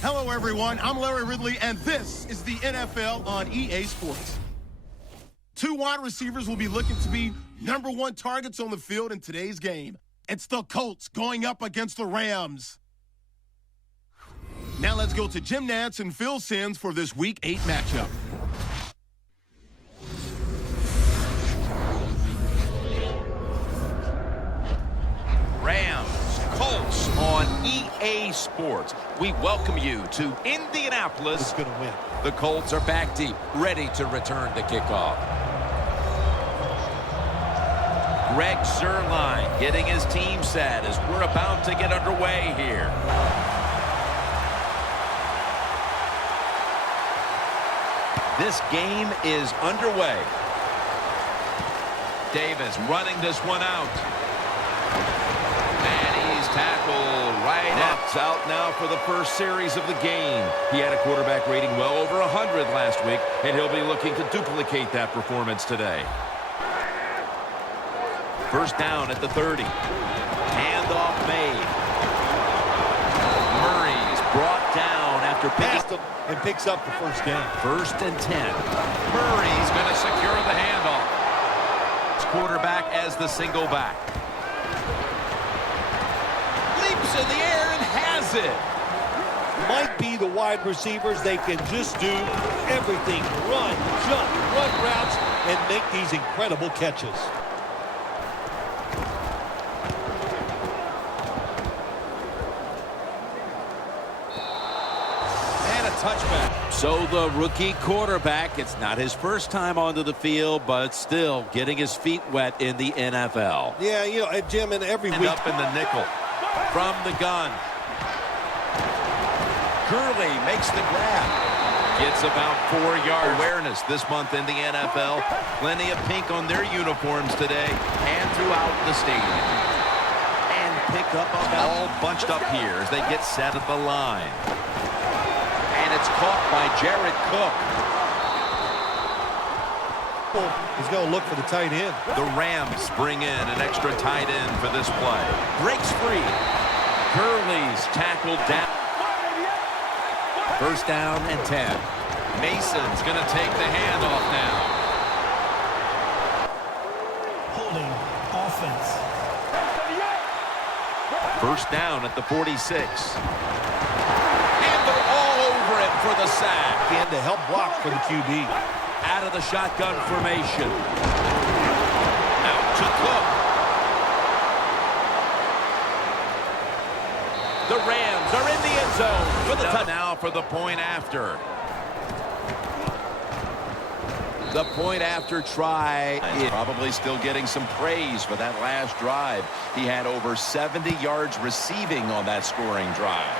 Hello, everyone. I'm Larry Ridley, and this is the NFL on EA Sports. Two wide receivers will be looking to be #1 targets on the field in today's game. It's the Colts going up against the Rams. Now let's go to Jim Nantz and Phil Simms for this Week 8 matchup. Rams, Colts on EA Sports. We welcome you to Indianapolis. Who's going to win? The Colts are back deep, ready to return the kickoff. Qtr Len getting his team set as we're about to get underway here. This game is underway. Davis running this one out. And he's tackled right up. Out now for the first series of the game. He had a quarterback rating well over 100 last week, and he'll be looking to duplicate that performance today. First down at the 30. Handoff made. Murray's brought down after picking Him and picks up the first down. First and 10. Murray's going to secure the handoff. Quarterback as the single back. Leaps in the air and has it. Might be the wide receivers. They can just do everything. Run, jump, run routes, and make these incredible catches. And a touchback. So the rookie quarterback, it's not his first time onto the field, but still getting his feet wet in the NFL. Yeah, you know, Jim, and every week. Up in the nickel from the gun. Gurley makes the grab. Gets about 4 yards. Awareness this month in the NFL. Plenty of pink on their uniforms today and throughout the stadium. And pick up all bunched up here as they get set at the line. And it's caught by Jared Cook. He's going to look for the tight end. The Rams bring in an extra tight end for this play. Breaks free. Gurley's tackled down. First down and 10. Mason's going to take the handoff now. Holding offense. First down at the 46. And they're all over him for the sack. And to help block for the QB. Out of the shotgun formation. Out to Cook. The Rams are in the end zone for the touchdown. Now for the point after. The point after try is probably still getting some praise for that last drive. He had over 70 yards receiving on that scoring drive.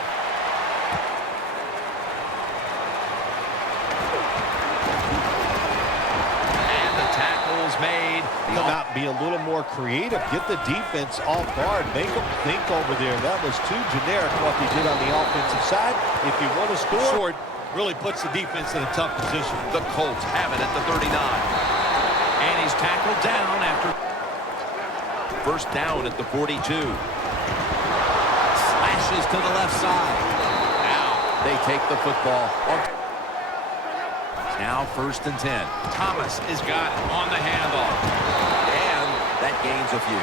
Made. Come out and be a little more creative. Get the defense off guard. Make them think over there. That was too generic what they did on the offensive side. If you want to score short, really puts the defense in a tough position. The Colts have it at the 39. And he's tackled down after first down at the 42. Slashes to the left side. Now they take the football. Now first and 10. Thomas has got it on the handoff. And that gains a few.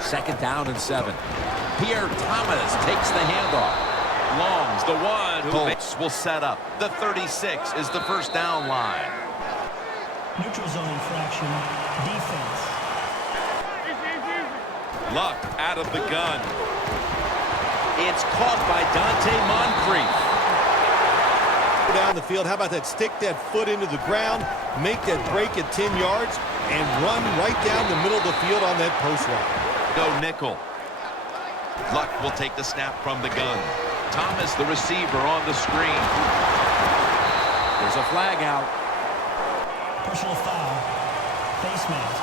Second down and 7. Pierre Thomas takes the handoff. Long's the one who will set up. The 36 is the first down line. Neutral zone infraction. Defense. Luck out of the gun. It's caught by Dante Moncrief. Down the field. How about that? Stick that foot into the ground, make that break at 10 yards, and run right down the middle of the field on that post route. Go nickel. Luck will take the snap from the gun. Thomas, the receiver, on the screen. There's a flag out. Personal foul. Face mask.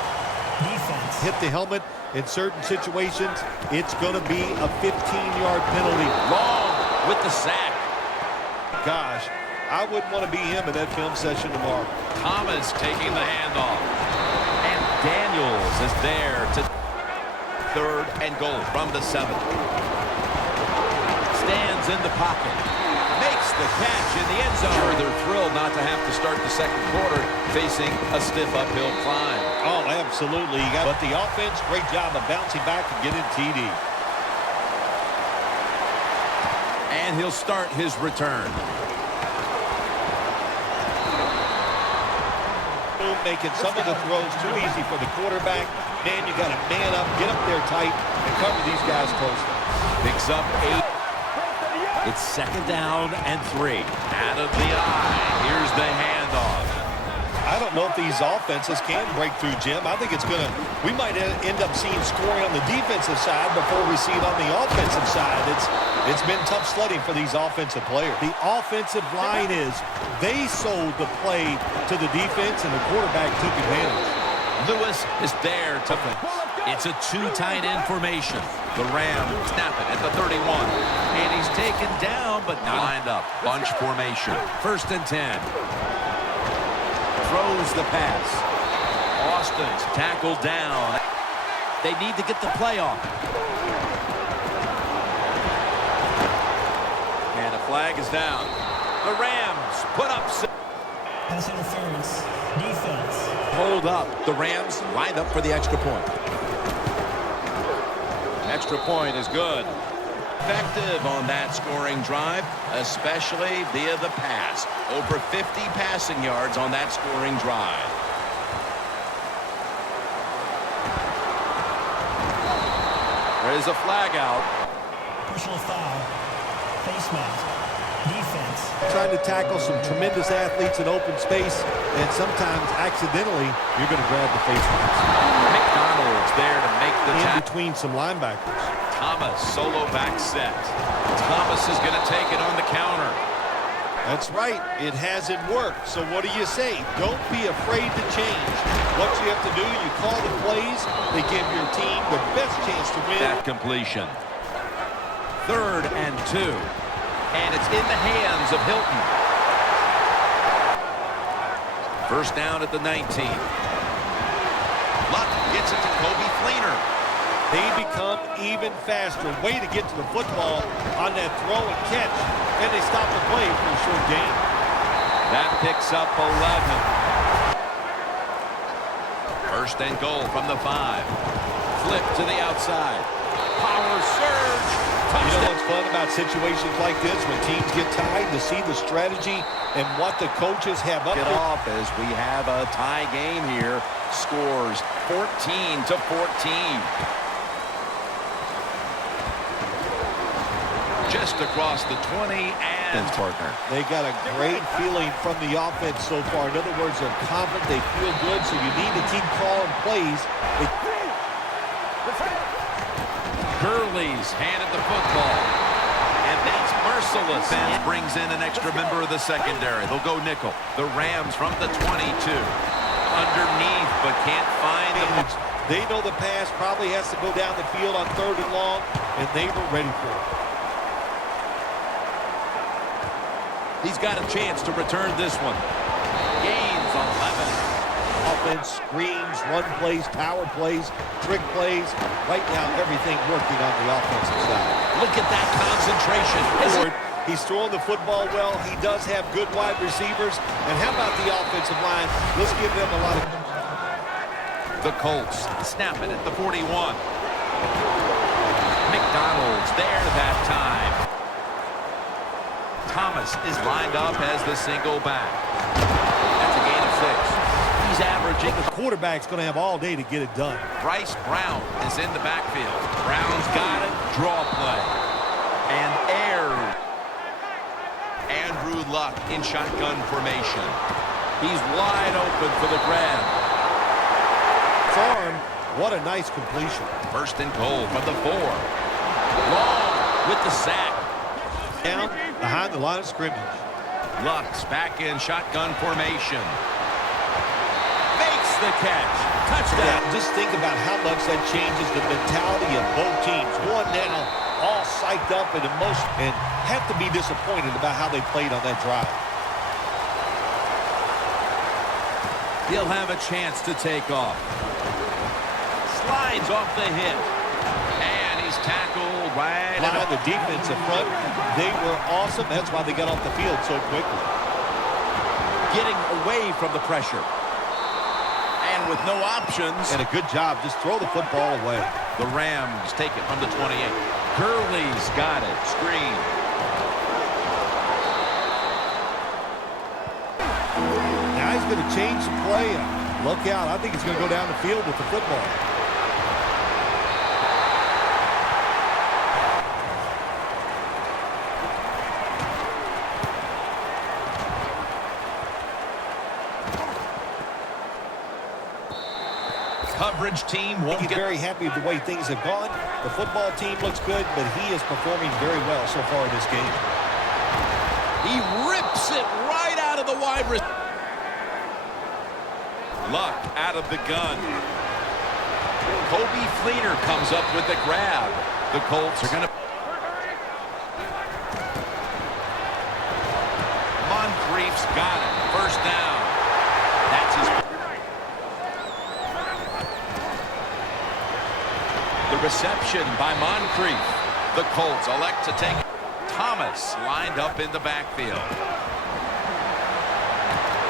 Defense. Hit the helmet in certain situations. It's going to be a 15-yard penalty. Long with the sack. Gosh. I wouldn't want to be him in that film session tomorrow. Thomas taking the handoff. And Daniels is there to 3rd and goal from the 7. Stands in the pocket. Makes the catch in the end zone. Sure, they're thrilled not to have to start the second quarter facing a stiff uphill climb. Oh, absolutely. But the offense, great job of bouncing back and getting TD. And he'll start his return. Making some of the throws too easy for the quarterback. Man, you got to man up, get up there tight, and cover these guys closely. Picks up 8. It's 2nd down and 3. Out of the eye. Here's the handoff. I don't know if these offenses can break through, Jim. I think it's going to, we might end up seeing scoring on the defensive side before we see it on the offensive side. It's been tough sledding for these offensive players. The offensive line they sold the play to the defense, and the quarterback took advantage. Lewis is there to it's a 2 tight end formation. The Rams snap it at the 31. And he's taken down, but not lined up. Bunch formation. 1st and 10. Throws the pass. Austin's tackled down. They need to get the play off. And a flag is down. The Rams put up. Pass interference. Defense. Hold up. The Rams lined up for the extra point. Extra point is good. Effective on that scoring drive, especially via the pass. Over 50 passing yards on that scoring drive. There is a flag out. Personal foul. Face mask. Defense. Trying to tackle some tremendous athletes in open space, and sometimes accidentally you're going to grab the face mask. McDonald's there to make the in tackle. Between some linebackers. Thomas solo back set. Thomas is going to take it on the counter. That's right. It hasn't worked. So what do you say? Don't be afraid to change. What you have to do, you call the plays. They give your team the best chance to win. That completion. 3rd and 2. And it's in the hands of Hilton. 1st down at the 19. Luck gets it to Kobe Fleener. They become even faster. Way to get to the football on that throw and catch. And they stop the play for a short gain. That picks up 11. 1st and goal from the 5. Flip to the outside. Power surge. You know what's fun about situations like this when teams get tied, to see the strategy and what the coaches have up Get off as we have a tie game here. Scores 14-14. Just across the 20 and partner. They got a great feeling from the offense so far. In other words, they're confident, they feel good, so you need to keep calling plays. Gurley's handed the football. And that's merciless. And brings in an extra member of the secondary. They'll go nickel. The Rams from the 22. Underneath, but can't find them. They know the pass probably has to go down the field on 3rd and long, and they were ready for it. He's got a chance to return this one. Gains 11. Offense, screens, run plays, power plays, trick plays. Right now, everything working on the offensive side. Look at that concentration. He's throwing the football well. He does have good wide receivers. And how about the offensive line? Let's give them a lot of... The Colts snap it at the 41. McDonald's there that time. Thomas is lined up as the single back. That's a gain of 6. He's averaging. The quarterback's going to have all day to get it done. Bryce Brown is in the backfield. Brown's got it. Draw play. And Andrew Luck in shotgun formation. He's wide open for the grab. Farm, what a nice completion. 1st and goal from the 4. Long with the sack. Down behind the line of scrimmage. Luck's back in shotgun formation. Makes the catch. Touchdown. Yeah, just think about how much that changes the mentality of both teams. One now all psyched up and emotional, and have to be disappointed about how they played on that drive. He'll have a chance to take off. Slides off the hit. And he's tackled right Behind the defense in front. They were awesome. That's why they got off the field so quickly. getting away from the pressure. And with no options. And a good job. Just throw the football away. The Rams take it from the 28. Gurley's got it. Screen. Now he's going to change the play. Look out. I think he's going to go down the field with the football. Coverage team won't He's get... very happy with the way things have gone. The football team looks good, but he is performing very well so far in this game. He rips it right out of the wide receiver. Luck out of the gun. Kobe Fleener comes up with the grab. The Colts are going to... Moncrief's got it. First down. That's his... The reception by Moncrief. The Colts elect to take it. Thomas lined up in the backfield.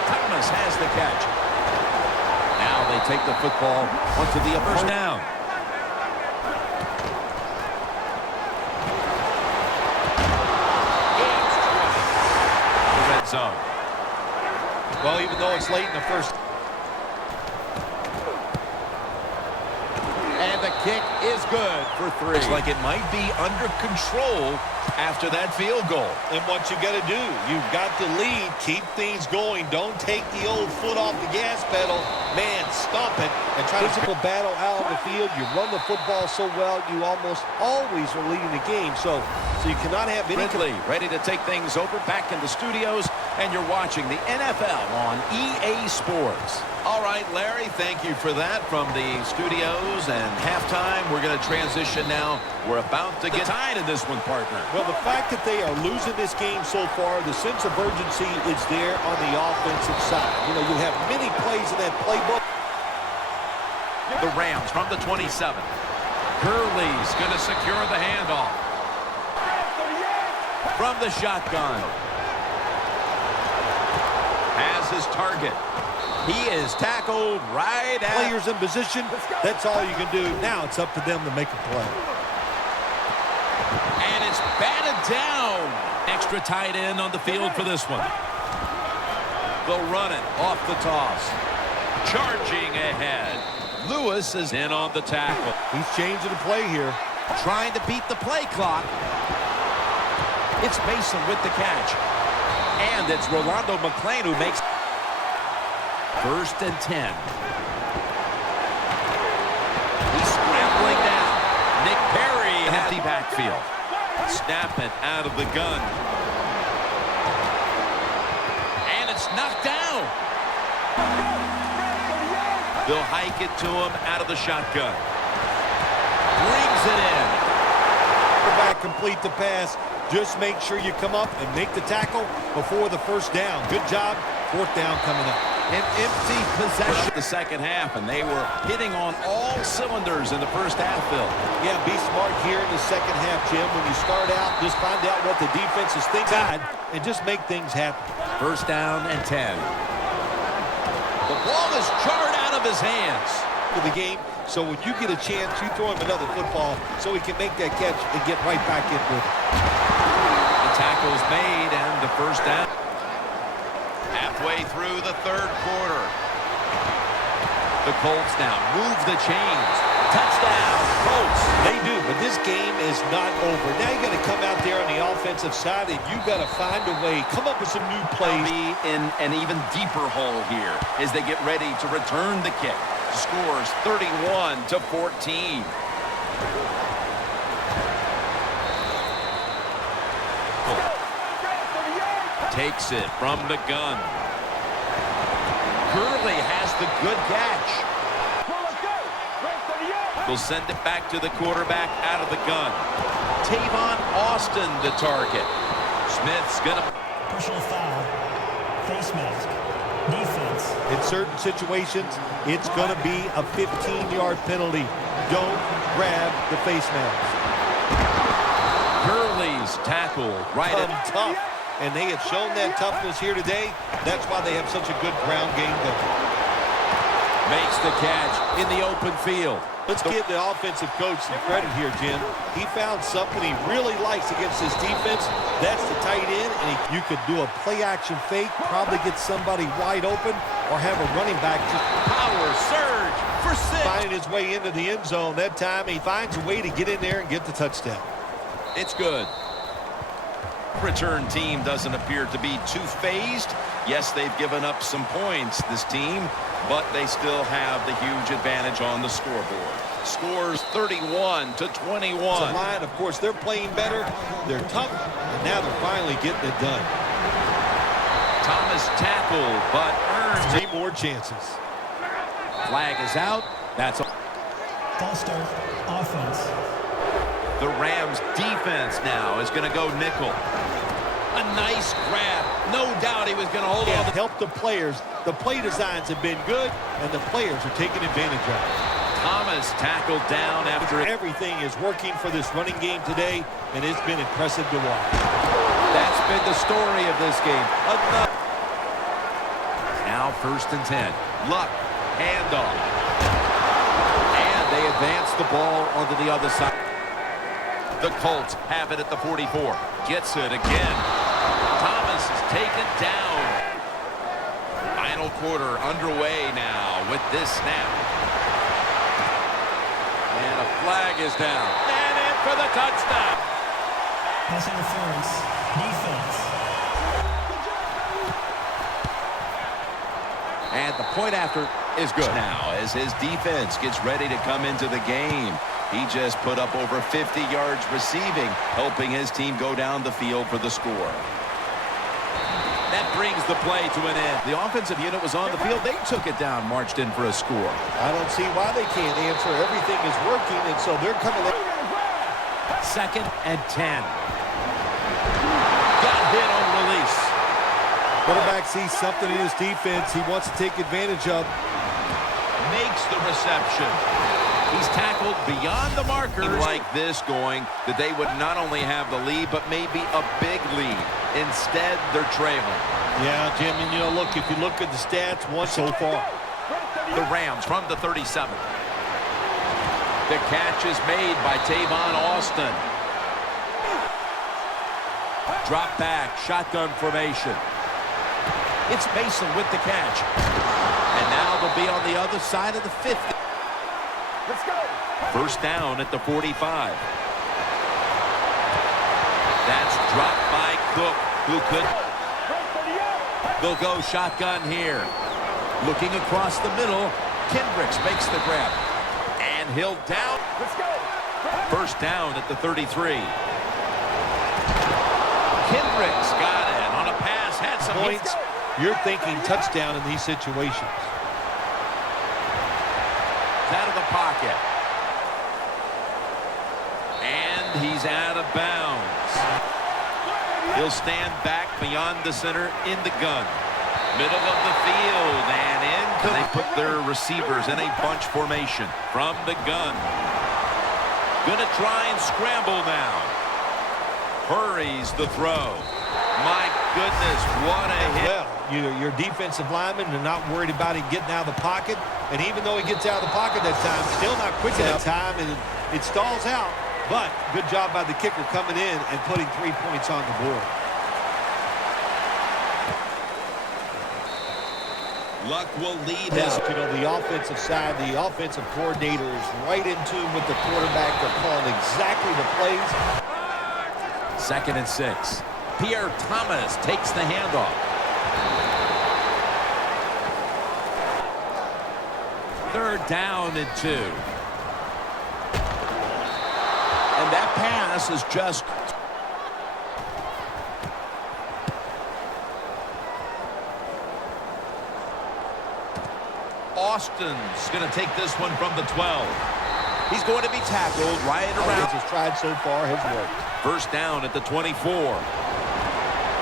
Thomas has the catch. Now they take the football onto the first down. The red zone. Well, even though it's late in the first... And the kick is good for 3. Looks like it might be under control after that field goal. And what you got to do, you've got to lead, keep things going. Don't take the old foot off the gas pedal. Man, stomp it and try to physical battle out on the field. You run the football so well, you almost always are leading the game. So you cannot have any... Ridley ready to take things over back in the studios, and you're watching the NFL on EA Sports. All right, Larry, thank you for that from the studios. And halftime, we're going to transition now. We're about to get tied in this one, partner. Well, the fact that they are losing this game so far, the sense of urgency is there on the offensive side. You know, you have many plays in that playbook. The Rams from the 27. Gurley's going to secure the handoff. From the shotgun. Has his target. He is tackled right at... Players in position, that's all you can do. Now it's up to them to make a play. And it's batted down. Extra tight end on the field for this one. They'll run it off the toss. Charging ahead. Lewis is in on the tackle. He's changing the play here. Trying to beat the play clock. It's Mason with the catch. And it's Rolando McClain who makes... First and 10. He's scrambling down. Nick Perry has the backfield. Snap it out of the gun. And it's knocked down. They'll hike it to him out of the shotgun. Brings it in. Back, complete the pass. Just make sure you come up and make the tackle before the first down. Good job. Fourth down coming up. An empty possession the second half, and they were hitting on all cylinders in the first half, Phil. Yeah, be smart here in the second half, Jim. When you start out, just find out what the defense is thinking and just make things happen. First down and 10. The ball is jarred out of his hands. To the game, so when you get a chance, you throw him another football so he can make that catch and get right back in with it. The tackle is made, and the first down. Halfway through the third quarter. The Colts now move the chains. Touchdown, Colts. They do, but this game is not over. Now you got to come out there on the offensive side, and you got to find a way, come up with some new plays. Be in an even deeper hole here as they get ready to return the kick. Scores 31-14. Takes it from the gun. Gurley has the good catch. They'll send it back to the quarterback out of the gun. Tavon Austin the target. Smith's gonna... Personal foul. Face mask. defense, In certain situations, it's going to be a 15-yard penalty. Don't grab the face mask. Hurley's tackled right at Tough, and they have shown that toughness here today. That's why they have such a good ground game going. makes the catch in the open field. Let's give the offensive coach some credit here, Jim. He found something he really likes against his defense. That's the tight end, and you could do a play-action fake, probably get somebody wide open, or have a running back just Power surge for 6. finding his way into the end zone. That time, he finds a way to get in there and get the touchdown. It's good. Return team doesn't appear to be too phased. Yes, they've given up some points, this team, but they still have the huge advantage on the scoreboard. Scores 31-21. It's a line, of course, they're playing better. They're tough, and now they're finally getting it done. Thomas tackled, but earns 3 more chances. Flag is out. That's all. false start, offense, The Rams defense now is going to go nickel. A nice grab. No doubt he was going to hold on. Help the players. The play designs have been good, and the players are taking advantage of it. Thomas tackled down after it. Everything is working for this running game today, and it's been impressive to watch. That's been the story of this game. Now 1st and 10. Luck, handoff. And they advance the ball onto the other side. The Colts have it at the 44. Gets it again. Thomas is taken down. Final quarter underway now with this snap. And a flag is down. And in for the touchdown. pass interference, defense, And the point after is good. Now, as his defense gets ready to come into the game, he just put up over 50 yards receiving, helping his team go down the field for the score. That brings the play to an end. The offensive unit was on the field. They took it down, marched in for a score. I don't see why they can't answer. Everything is working, and so they're coming in. 2nd and 10. Got hit on release. Quarterback sees something in his defense he wants to take advantage of. Makes the reception. He's tackled beyond the markers. Like this going, that they would not only have the lead, but maybe a big lead. Instead, they're trailing. Yeah, Jim, and look, if you look at the stats, one so far. The Rams from the 37. The catch is made by Tavon Austin. Drop back, shotgun formation. It's Mason with the catch. And now they'll be on the other side of the 50. Let's go. 1st down at the 45. That's dropped by Cook, who could. They'll go shotgun here. Looking across the middle, Kendricks makes the grab. And he'll down. Let's go. 1st down at the 33. Kendricks got it on a pass, had some Points, you're thinking touchdown in these situations. Out of the pocket. And he's out of bounds. He'll stand back beyond the center in the gun. Middle of the field and in. They put their receivers in a bunch formation from the gun. Gonna try and scramble now. Hurries the throw. My goodness, what a hit. Well, your defensive linemen are not worried about him getting out of the pocket. And even though he gets out of the pocket that time, still not quick enough time, and it stalls out. But good job by the kicker coming in and putting 3 points on the board. Luck will lead his. The offensive side, the offensive coordinator is right in tune with the quarterback. They're calling exactly the plays. 2nd and 6. Pierre Thomas takes the handoff. 3rd down and 2. And that pass is just. Austin's going to take this one from the 12. He's going to be tackled right around. Has tried so far has worked. 1st down at the 24.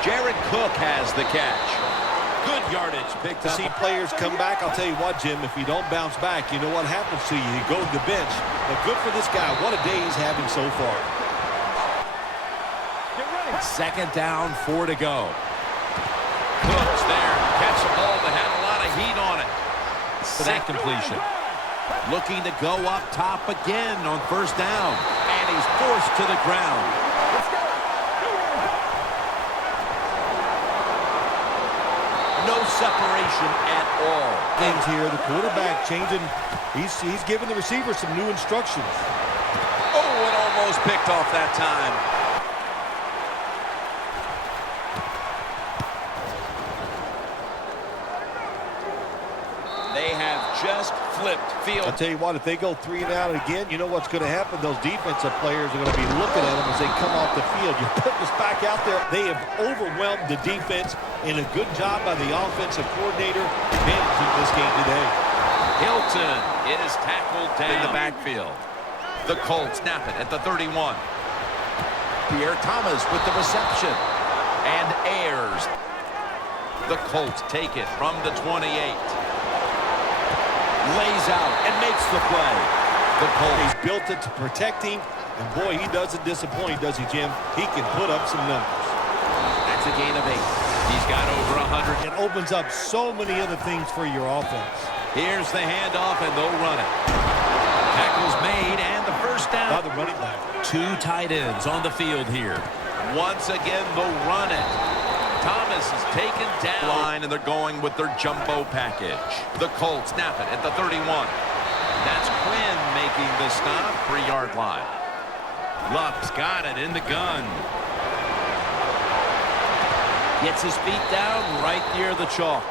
Jared Cook has the catch. Good yardage picked up. See players come back. I'll tell you what, Jim, if you don't bounce back, you know what happens to you. You go to the bench. But good for this guy. What a day he's having so far. Second down, 4 to go. Cooks there. Catch the ball that had a lot of heat on it. For that completion. Looking to go up top again on first down. And he's forced to the ground. No separation at all. Things here, the quarterback changing. He's giving the receiver some new instructions. Oh, it almost picked off that time. They have just flipped field. I'll tell you what, if they go 3 and out again, you know what's going to happen. Those defensive players are going to be looking at them as they come off the field. You're putting us back out there. They have overwhelmed the defense, and a good job by the offensive coordinator managing this game today. Hilton is tackled down in the backfield. The Colts snap it at the 31. Pierre Thomas with the reception. And Ayers. The Colts take it from the 28. Lays out and makes the play. The Colts. He's built it to protect him, and boy, he doesn't disappoint, does he, Jim? He can put up some numbers. That's a gain of 8. He's got over 100. It opens up so many other things for your offense. Here's the handoff, and they'll run it. Tackle's made, and the first down. By the running back. 2 tight ends on the field here. Once again, they'll run it. Thomas is taken down line, and they're going with their jumbo package. The Colts snap it at the 31. That's Quinn making the stop, 3-yard line. Luck's got it in the gun. Gets his feet down right near the chalk.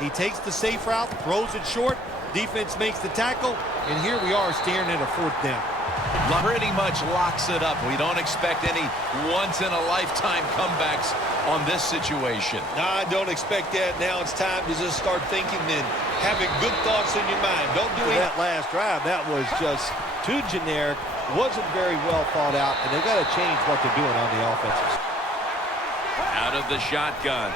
He takes the safe route, throws it short. Defense makes the tackle, and here we are staring at a 4th down. Pretty much locks it up. We don't expect any once-in-a-lifetime comebacks on this situation. No, I don't expect that. Now it's time to just start thinking and having good thoughts in your mind. Don't do that last drive. That was just too generic. Wasn't very well thought out, and they've got to change what they're doing on the offensive side. Out of the shotgun.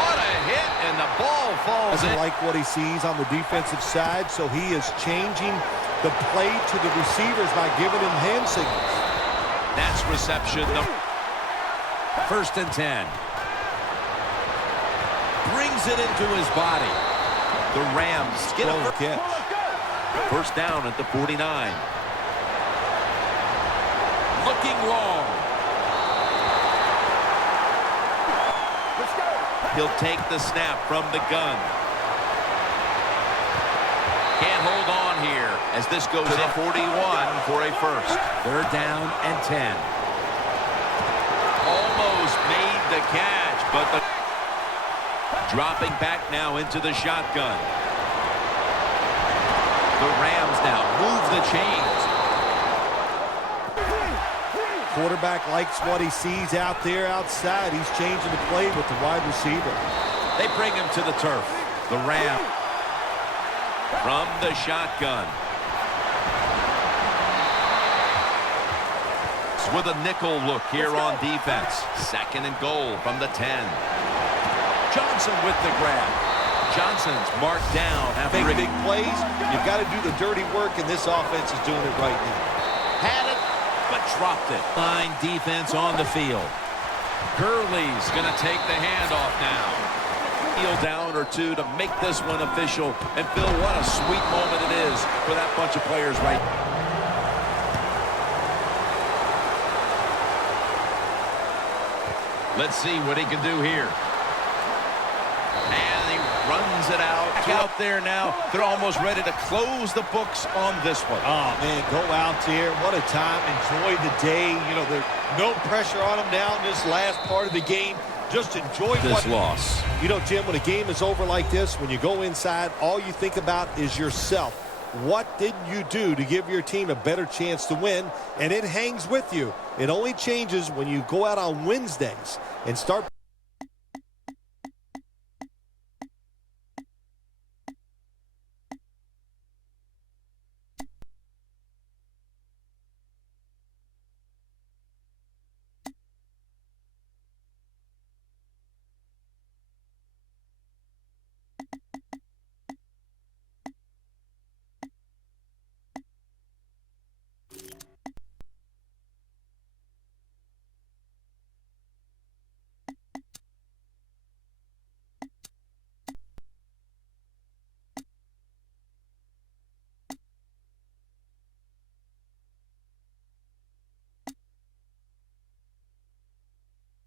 What a hit, and the ball falls in. Doesn't like what he sees on the defensive side, so he is changing the play to the receivers by giving him hand signals. That's reception. First and 10. Brings it into his body. The Rams get a catch. First down at the 49. Looking long. He'll take the snap from the gun. Can't hold on here as this goes to the 41 for a first. 3rd down and 10. Almost made the catch, but the dropping back now into the shotgun. The Rams now move the chains. Quarterback likes what he sees out there outside. He's changing the play with the wide receiver. They bring him to the turf. The Rams from the shotgun. With a nickel look here on defense. 2nd and goal from the 10. Johnson with the grab. Johnson's marked down after big plays. You've got to do the dirty work, and this offense is doing it right now. Had it, but dropped it. Fine defense on the field. Gurley's going to take the handoff now. Heel down or 2 to make this one official. And Phil, what a sweet moment it is for that bunch of players right now. Let's see what he can do here. And he runs it out. Out there now. They're almost ready to close the books on this one. Oh, man, go out there. What a time. Enjoy the day. You know, there's no pressure on them now in this last part of the game. Just enjoy this loss. You know, Jim, when a game is over like this, when you go inside, all you think about is yourself. What did you do to give your team a better chance to win? And it hangs with you. It only changes when you go out on Wednesdays and start